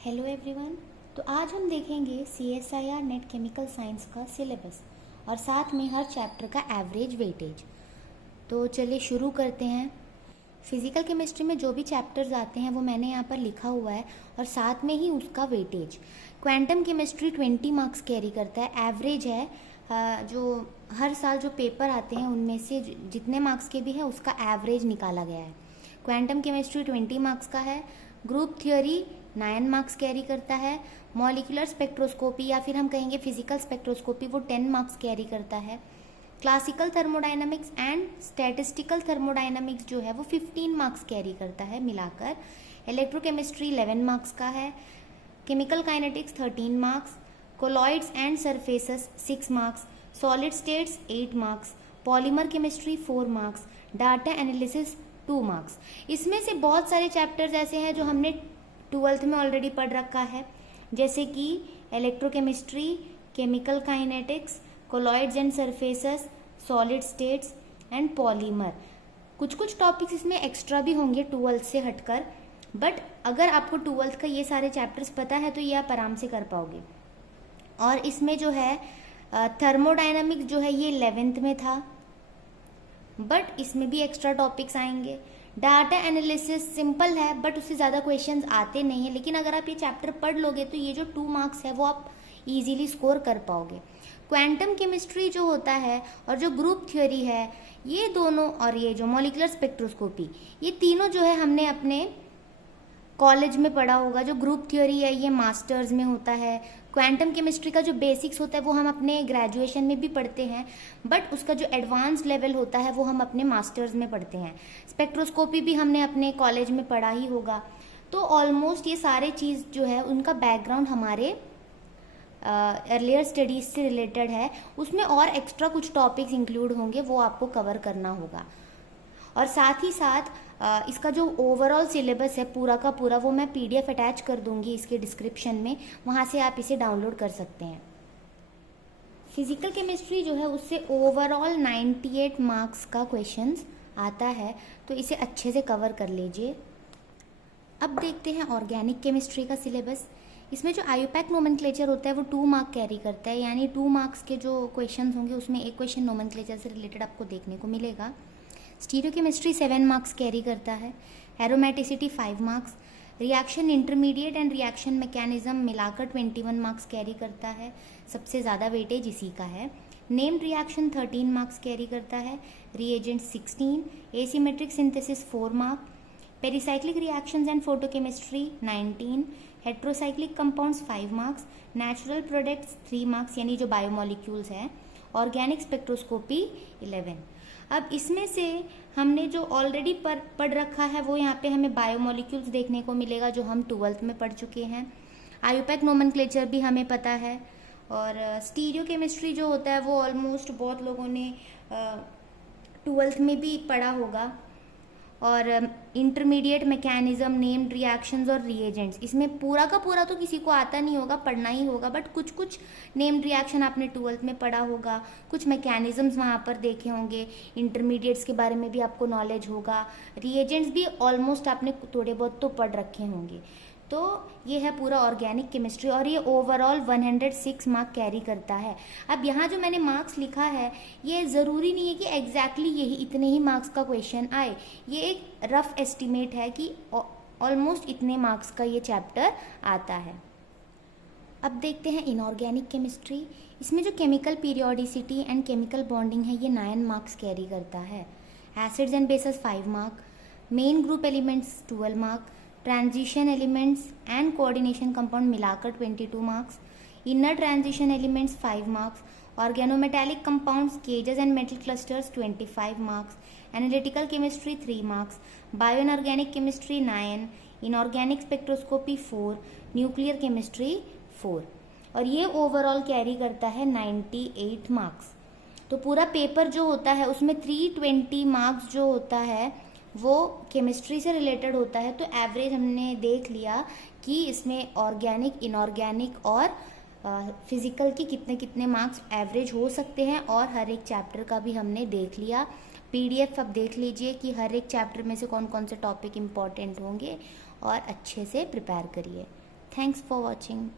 Hello everyone. तो आज हम देखेंगे CSIR नेट केमिकल साइंस का सिलेबस और साथ में हर चैप्टर का एवरेज वेटेज। तो चलिए शुरू करते हैं। फिजिकल केमिस्ट्री में जो भी चैप्टर्स आते हैं वो मैंने यहाँ पर लिखा हुआ है और साथ में ही उसका weightage. Quantum chemistry 20 marks carry करता है, एवरेज है। जो हर साल जो पेपर आते हैं उनमें से जितने मार्क्स के भी है उसका एवरेज निकाला गया है। क्वांटम केमिस्ट्री 20 मार्क्स का है। ग्रुप थ्योरी 9 मार्क्स कैरी करता है। मॉलिक्यूलर स्पेक्ट्रोस्कोपी या फिर हम कहेंगे फिजिकल स्पेक्ट्रोस्कोपी वो 10 मार्क्स कैरी करता है। Classical thermodynamics and statistical thermodynamics जो है वो 15 मार्क्स कैरी करता है मिलाकर। इलेक्ट्रोकेमिस्ट्री 11 मार्क्स का है। Chemical kinetics 13 marks. Colloids and surfaces 6 marks. Solid states 8 marks. Polymer chemistry 4 marks. Data analysis 2 marks. इसमें से बहुत सारे चैप्टर्स ऐसे हैं जो हमने 12th में ऑलरेडी पढ़ रखा है, जैसे कि electrochemistry, chemical kinetics, colloids and surfaces, solid states and polymer. कुछ कुछ टॉपिक्स इसमें एक्स्ट्रा भी होंगे 12th से हटकर, बट अगर आपको 12th का ये सारे चैप्टर्स पता है तो ये आप आराम से कर पाओगे। और इसमें जो है थर्मोडाइनमिक्स जो है ये 11th में था, बट इसमें भी एक्स्ट्रा टॉपिक्स आएंगे। डाटा एनालिसिस सिंपल है बट उससे ज़्यादा क्वेश्चंस आते नहीं है, लेकिन अगर आप ये चैप्टर पढ़ लोगे तो ये जो 2 मार्क्स है वो आप इजीली स्कोर कर पाओगे। क्वांटम केमिस्ट्री जो होता है और जो ग्रुप थ्योरी है ये दोनों, और ये जो मॉलिक्यूलर स्पेक्ट्रोस्कोपी, ये तीनों जो है हमने अपने कॉलेज में पढ़ा होगा। जो ग्रुप थ्योरी है ये मास्टर्स में होता है। क्वांटम केमिस्ट्री का जो बेसिक्स होता है वो हम अपने ग्रेजुएशन में भी पढ़ते हैं, बट उसका जो एडवांस लेवल होता है वो हम अपने मास्टर्स में पढ़ते हैं। स्पेक्ट्रोस्कोपी भी हमने अपने कॉलेज में पढ़ा ही होगा। तो ऑलमोस्ट ये सारे चीज़ जो है उनका बैकग्राउंड हमारे अर्लियर स्टडीज से रिलेटेड है। उसमें और एक्स्ट्रा कुछ टॉपिक्स इंक्लूड होंगे, वो आपको कवर करना होगा। और साथ ही साथ इसका जो ओवरऑल सिलेबस है पूरा का पूरा वो मैं PDF अटैच कर दूंगी इसके डिस्क्रिप्शन में, वहाँ से आप इसे डाउनलोड कर सकते हैं। फिजिकल केमिस्ट्री जो है उससे ओवरऑल 98 मार्क्स का क्वेश्चंस आता है, तो इसे अच्छे से कवर कर लीजिए। अब देखते हैं ऑर्गेनिक केमिस्ट्री का सिलेबस। इसमें जो आयुपैक नोमेनक्लेचर होता है वो 2 मार्क कैरी करता है, यानी 2 मार्क्स के जो क्वेश्चंस होंगे उसमें एक क्वेश्चन नोमेनक्लेचर से रिलेटेड आपको देखने को मिलेगा। स्टीरियोकेमिस्ट्री 7 मार्क्स कैरी करता है। Aromaticity 5 marks. Reaction intermediate and reaction mechanism मिलाकर 21 मार्क्स कैरी करता है। सबसे ज़्यादा वेटेज इसी का है। नेम्ड रिएक्शन 13 मार्क्स कैरी करता है। Reagent 16। Asymmetric synthesis 4 mark. Pericyclic reactions and photochemistry 19। Heterocyclic compounds 5 marks. Natural products 3 marks, यानी जो बायोमोलिक्यूल्स हैं। Organic spectroscopy 11। अब इसमें से हमने जो ऑलरेडी पढ़ रखा है वो यहाँ पे हमें बायोमोलिक्यूल्स देखने को मिलेगा, जो हम 12th में पढ़ चुके हैं। आयुपैक नोमेनक्लेचर भी हमें पता है। और स्टीरियोकेमिस्ट्री जो होता है वो ऑलमोस्ट बहुत लोगों ने 12th में भी पढ़ा होगा। और इंटरमीडिएट मैकेनिज्म, नेम्ड रिएक्शंस और रिएजेंट्स, इसमें पूरा का पूरा तो किसी को आता नहीं होगा, पढ़ना ही होगा, बट कुछ कुछ नेम्ड रिएक्शन आपने 12th में पढ़ा होगा, कुछ मैकेनिज्म्स वहाँ पर देखे होंगे, इंटरमीडिएट्स के बारे में भी आपको नॉलेज होगा, रिएजेंट्स भी ऑलमोस्ट आपने थोड़े बहुत तो पढ़ रखे होंगे। तो ये है पूरा ऑर्गेनिक केमिस्ट्री और ये ओवरऑल 106 मार्क कैरी करता है। अब यहाँ जो मैंने मार्क्स लिखा है ये ज़रूरी नहीं है कि एग्जैक्टली यही इतने ही मार्क्स का क्वेश्चन आए, ये एक रफ एस्टिमेट है कि ऑलमोस्ट इतने मार्क्स का ये चैप्टर आता है। अब देखते हैं इनऑर्गेनिक केमिस्ट्री। इसमें जो chemical periodicity and chemical bonding है ये 9 मार्क्स कैरी करता है। Acids and bases 5 mark. Main group elements 12 mark. Transition elements and coordination compound मिलाकर 22 marks. Inner transition elements 5 marks. Organometallic compounds, cages and metal clusters 25 marks. Analytical chemistry 3 marks. Bio inorganic chemistry 9। Inorganic spectroscopy 4। Nuclear chemistry 4। और ये overall carry करता है 98 marks. तो पूरा paper जो होता है उसमें 320 मार्क्स जो होता है वो केमिस्ट्री से रिलेटेड होता है। तो एवरेज हमने देख लिया कि इसमें ऑर्गेनिक, इनऑर्गेनिक और फिजिकल के कितने कितने मार्क्स एवरेज हो सकते हैं, और हर एक चैप्टर का भी हमने देख लिया। PDF अब देख लीजिए कि हर एक चैप्टर में से कौन कौन से टॉपिक इम्पॉर्टेंट होंगे और अच्छे से प्रिपेयर करिए। Thank thanks for watching.